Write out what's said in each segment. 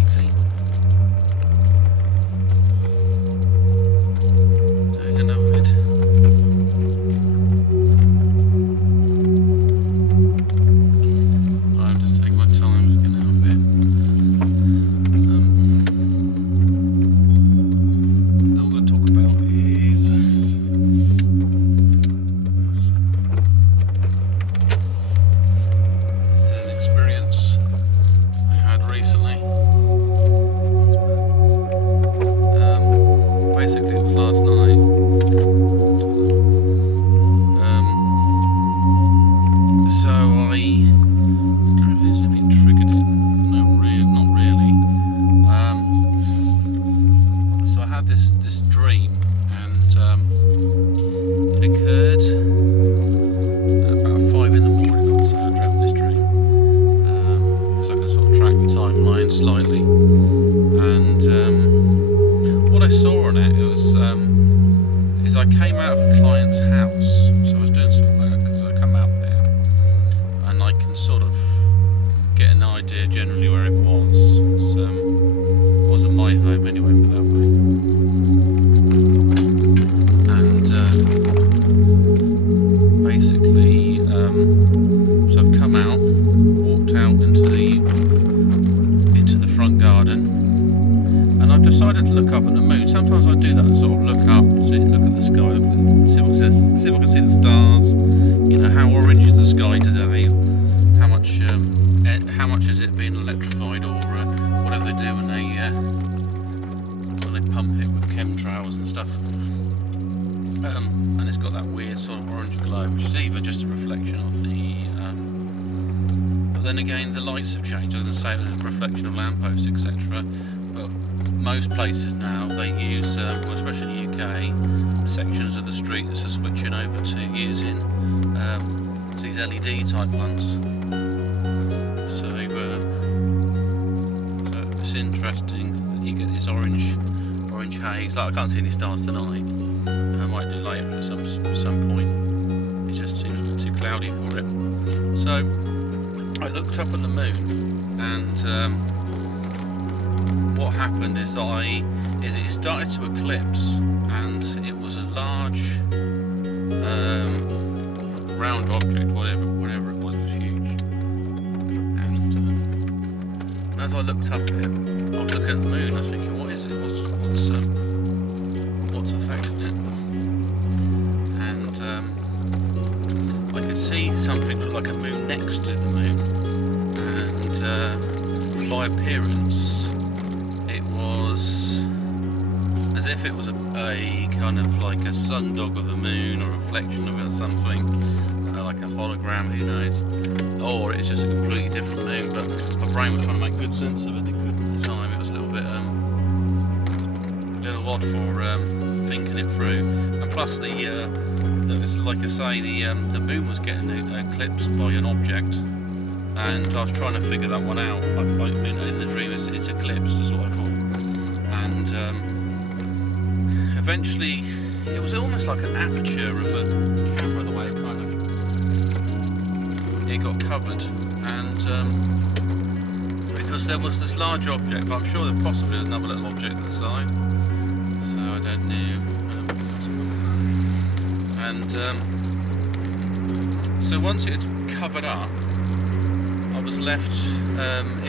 easy. Doing another vid. I'm just taking my time looking out a bit. So all I'm going to talk about is an experience I had recently. Basically, it was last night. So I don't know if there's anything triggered it. No, not really. So I had this dream, and it occurred about 5 in the morning. I would say I dreamt this dream, because I can sort of track the timeline slightly. And what I saw on it was is I came out of a client's house. So I was doing some work, so I come out there, and I can sort of get an idea generally where it was. It wasn't my home anyway, but that way. And basically, so I've come out, walked out into the front garden, and I've decided to look up at the moon. Sometimes I do that, sort of look up, look at the sky, see if I can see the stars. You know, how orange is the sky today? How much is it being electrified, or whatever they do when they pump it with chemtrails and stuff. And it's got that weird sort of orange glow, which is either just a reflection of the. But then again, the lights have changed. I was going to say it was a reflection of lampposts, etc. But most places now they use, well, especially in the UK, sections of the streets are switching over to using these LED type ones. So it's interesting that you get this orange haze. Like, I can't see any stars tonight. I might do later at some point. It just seems a bit too cloudy for it. So I looked up at the moon, and what happened is it started to eclipse, and it was a large round object, whatever it was huge. And as I looked up at it, I was looking at the moon. I was thinking, what is it? What's affecting it? And I could see something look like a moon next to the moon, and by appearance, it was as if it was a kind of like a sundog of the moon, or a reflection of it, or something, like a hologram, who knows, or it's just a completely different moon. But my brain was trying to make good sense of it. It couldn't at the time. It was a little bit odd for thinking it through. And plus the like I say, the moon was getting eclipsed by an object, and I was trying to figure that one out. In the dream, it's eclipsed, is what I thought. And eventually, it was almost like an aperture of a camera, the way it got covered, and because there was this large object, but I'm sure there possibly another little object at the side, so I don't know. And so once it had covered up, I was left,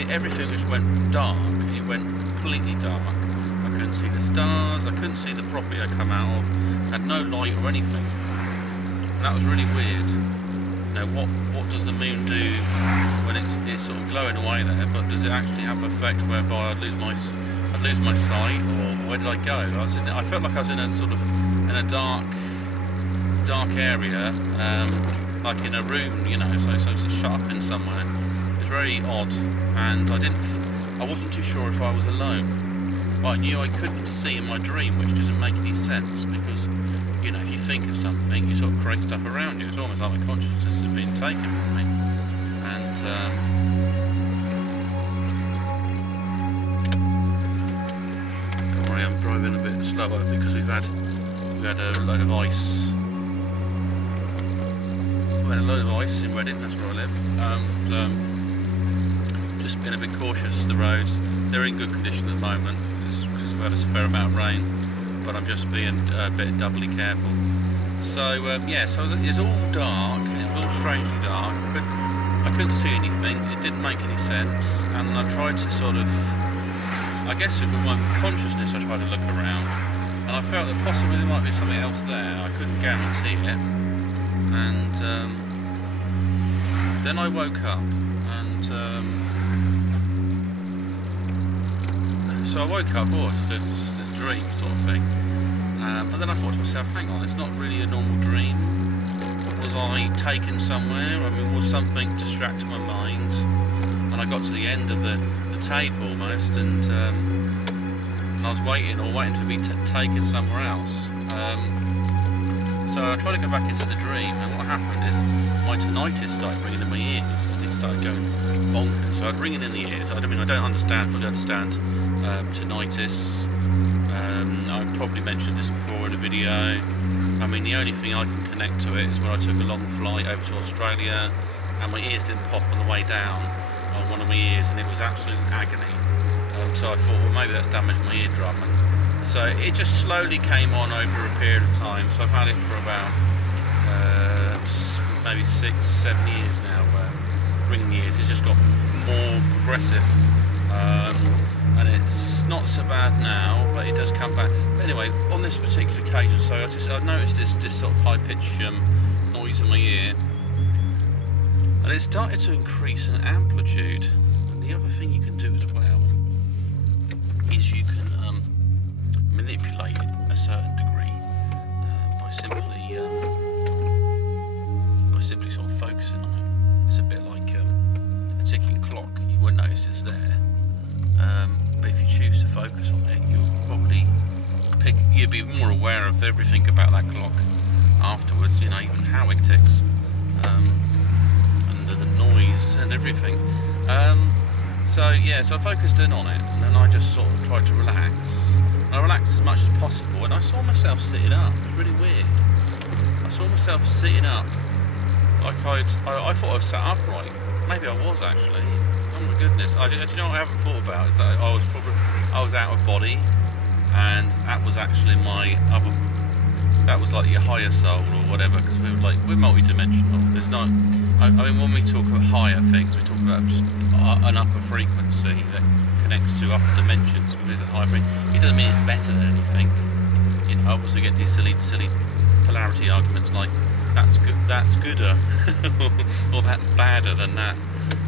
everything just went dark. It went completely dark. I couldn't see the stars, I couldn't see the property I come out of, had no light or anything. And that was really weird. You know, what does the moon do when it's sort of glowing away there, but does it actually have an effect whereby I'd lose my sight, or where did I go? I felt like I was in a sort of in a dark area, like in a room, you know, so it's shut up in somewhere. It was very odd, and I wasn't too sure if I was alone. But I knew I couldn't see in my dream, which doesn't make any sense, because, you know, if you think of something, you sort of create stuff around you. It's almost like my consciousness has been taken from me. And don't worry, I'm driving a bit slower because we had a load of ice. We had a load of ice in Reading, that's where I live. just been a bit cautious. The roads, they're in good condition at the moment. We've had a fair amount of rain, but I'm just being a bit doubly careful. So yeah, so it's all dark. It's all strangely dark, but I couldn't see anything. It didn't make any sense, and I tried to sort of, I guess with my consciousness, I tried to look around, and I felt that possibly there might be something else there. I couldn't guarantee it, and then I woke up, and so I woke up, oh, it's a dream sort of thing. But then I thought to myself, hang on, it's not really a normal dream. Was I taken somewhere? I mean, was something distracting my mind? And I got to the end of the tape almost, and I was waiting to be taken somewhere else. So I tried to go back into the dream, and what happened is my tinnitus started ringing in my ears, and it started going bonkers. So I'd ringing in the ears. I don't fully understand tinnitus. I've probably mentioned this before in a video. I mean, the only thing I can connect to it is when I took a long flight over to Australia, and my ears didn't pop on the way down on one of my ears, and it was absolute agony. So I thought, well, maybe that's damaged my eardrum. And so it just slowly came on over a period of time. So I've had it for about maybe 6-7 years now, ringing the ears. It's just got more progressive, and it's not so bad now, but it does come back. But anyway, on this particular occasion, so I noticed this sort of high-pitched noise in my ear, and it started to increase in amplitude. And the other thing you can do as well is you can manipulate it a certain degree by simply sort of focusing on it. It's a bit like a ticking clock. You won't notice it's there, but if you choose to focus on it, you'll be more aware of everything about that clock afterwards. You know, even how it ticks, and the noise and everything. So yeah, so I focused in on it, and then I just sort of tried to relax. And I relaxed as much as possible, and I saw myself sitting up. It was really weird. I saw myself sitting up, like I thought I was sat upright. Maybe I was actually. Oh my goodness! Do you know what I haven't thought about is that I was out of body, and that was actually that was like your higher soul or whatever, because we're multi-dimensional. There's not. I mean, when we talk of higher things, we talk about just an upper frequency that connects to upper dimensions. Because it's a higher frequency, it doesn't mean it's better than anything. You know, obviously get these silly polarity arguments like that's gooder, or that's badder than that.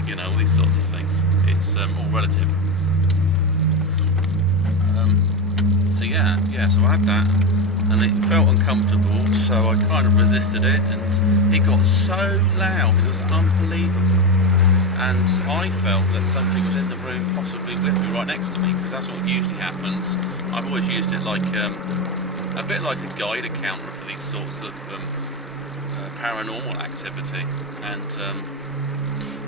You know, all these sorts of things. It's all relative. So yeah. So I had that, and it felt uncomfortable. So I kind of resisted it, and it got so loud. It was unbelievable. And I felt that something was in the room, possibly with me, right next to me, because that's what usually happens. I've always used it like a bit like a guide counter for these sorts of paranormal activity, and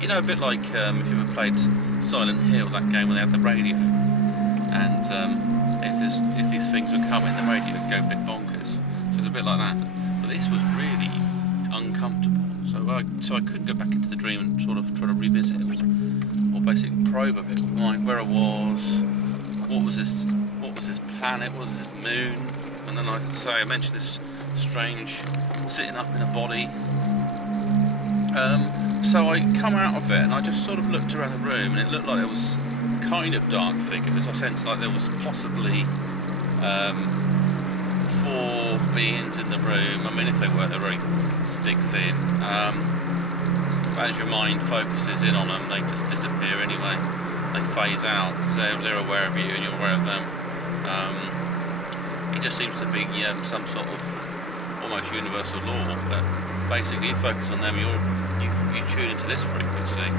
you know, a bit like if you ever played Silent Hill, that game where they had the radio, and if these things would come in, the radio would go a bit bonkers. So it's a bit like that. But this was really uncomfortable. So I couldn't go back into the dream and sort of try to revisit or basically probe a bit with mind where I was, what was this planet, what was this moon, and then I mentioned this strange sitting up in a body. So I come out of it and I just sort of looked around the room, and it looked like there was kind of dark figures. I sensed like there was possibly 4 beings in the room. I mean, if they were, they're very stick thin. But as your mind focuses in on them, they just disappear anyway. They phase out because they're aware of you and you're aware of them. It just seems to be some sort of almost universal law that basically you focus on them, you tune into this frequency,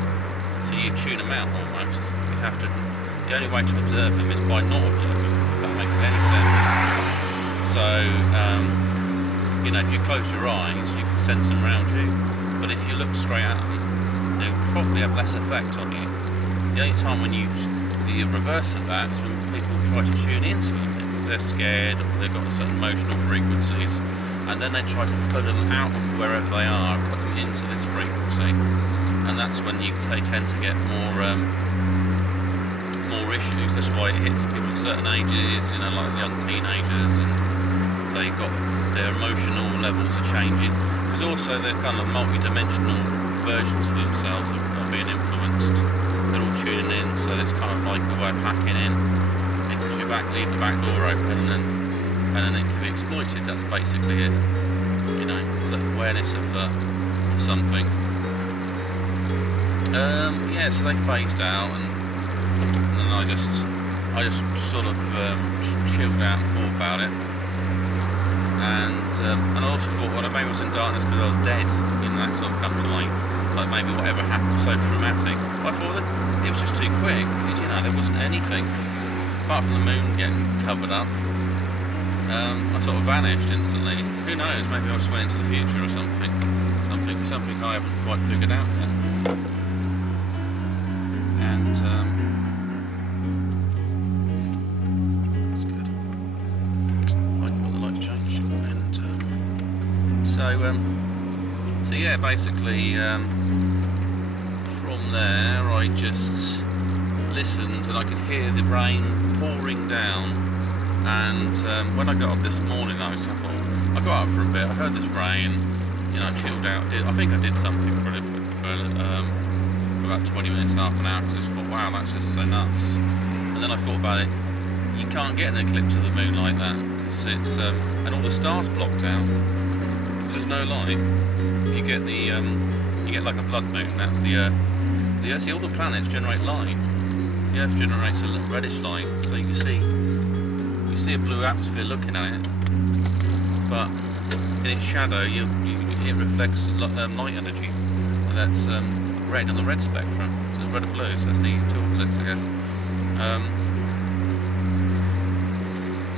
so you tune them out almost. You have to. The only way to observe them is by not observing them, if that makes any sense. So you know, if you close your eyes, you can sense them around you, but if you look straight at them, they'll probably have less effect on you. The only time when the reverse of that is when people try to tune into them because they're scared or they've got certain emotional frequencies, and then they try to put them out of wherever they are and put them into this frequency, and that's when they tend to get more issues. That's why it hits people at certain ages, you know, like young teenagers, and their emotional levels are changing, because also they're kind of multi-dimensional versions of themselves are being influenced. They're all tuning in, so it's kind of like a way of hacking in, because leave the back door open, and then it can be exploited. That's basically it, you know. So awareness of something. Yeah, so they phased out, and then I just sort of chilled out and thought about it, and I also thought, well, maybe I was in darkness because I was dead. You know, that sort of come to light. Like maybe whatever happened was so traumatic. But I thought that it was just too quick. You know, there wasn't anything apart from the moon getting covered up. I sort of vanished instantly. Who knows? Maybe I just went into the future or something. Something I haven't quite figured out yet. And that's good. I like it when the lights change. And so yeah, basically from there I just listened, and I could hear the rain pouring down. And when I got up this morning, I got up for a bit. I heard this rain. You know, I chilled out. I think I did something for about 20 minutes, half an hour, because I just thought, wow, that's just so nuts. And then I thought about it. You can't get an eclipse of the moon like that. And all the stars blocked out. There's no light. You get like a blood moon. That's the Earth. See, all the planets generate light. The Earth generates a reddish light, so you see a blue atmosphere looking at it. But in its shadow, it reflects light energy. That's red on the red spectrum. So it's red and blue. So that's the two opposites, I guess.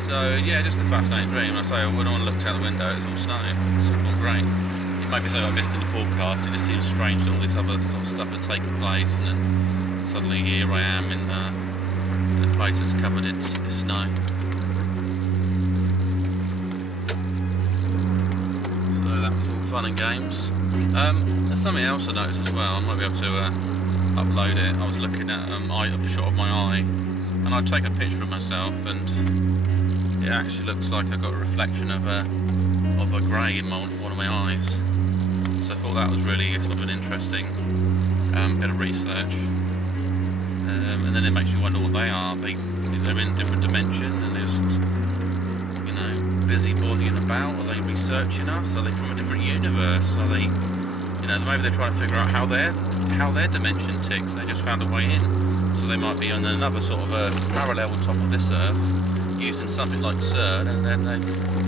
So yeah, just a fascinating dream. I say, when I looked out the window, it was all snowy. It's all great. It might be something I missed in the forecast. It just seems strange that all this other sort of stuff had taken place, and then suddenly here I am in a place that's covered in snow. So that was all fun and games. There's something else I noticed as well. I might be able to upload it. I was looking at a shot of my eye, and I'd taken a picture of myself, and it actually looks like I got a reflection of a grey in one of my eyes. So I thought that was really sort of an interesting bit of research. And then it makes you wonder what they are. They're in a different dimension, and they're just, you know, busybodying about. Are they researching us? Are they from a different universe? Are they, you know, maybe they're trying to figure out how their dimension ticks. They just found a way in, so they might be on another sort of a parallel on top of this Earth, using something like CERN, and then they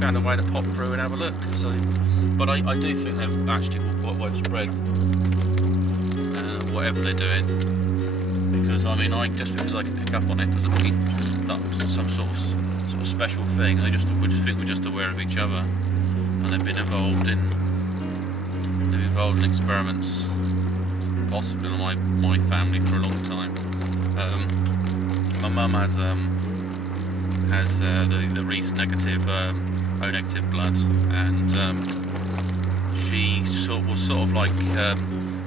found a way to pop through and have a look. So, but I do think they're actually quite widespread, whatever they're doing. Because I mean, just because I can pick up on it doesn't mean that's some sort of special thing. We just think we're just aware of each other, and they've been involved in experiments, possibly in my family for a long time. My mum has the Reese negative, O negative blood, and she was sort of like.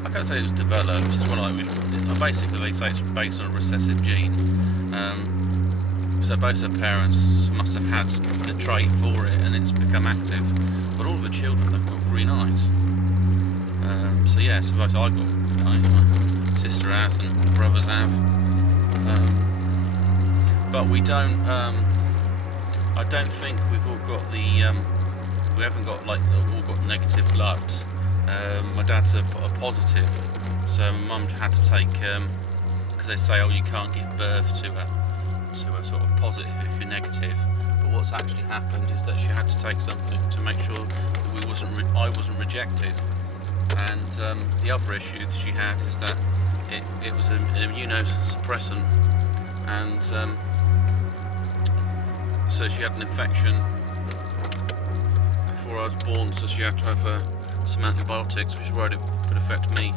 I can't say it was developed. It's basically they say it's based on a recessive gene. So both her parents must have had the trait for it, and it's become active. But all of the children have got green eyes. So yeah, so I've got green eyes. My sister has, and brothers have. But we don't. I don't think we've all got we haven't got all got negative blood. My dad's a positive, so my mum had to take, because they say, oh, you can't give birth to a sort of positive if you're negative. But what's actually happened is that she had to take something to make sure that I wasn't rejected. And the other issue that she had is that it was an immunosuppressant, and so she had an infection before I was born, so she had to have some antibiotics, which is worried it could affect me.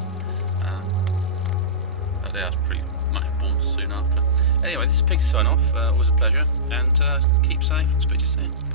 But yeah, I was pretty much born soon after. Anyway, this is Pete sign off. Always a pleasure, and keep safe. Speak to you soon.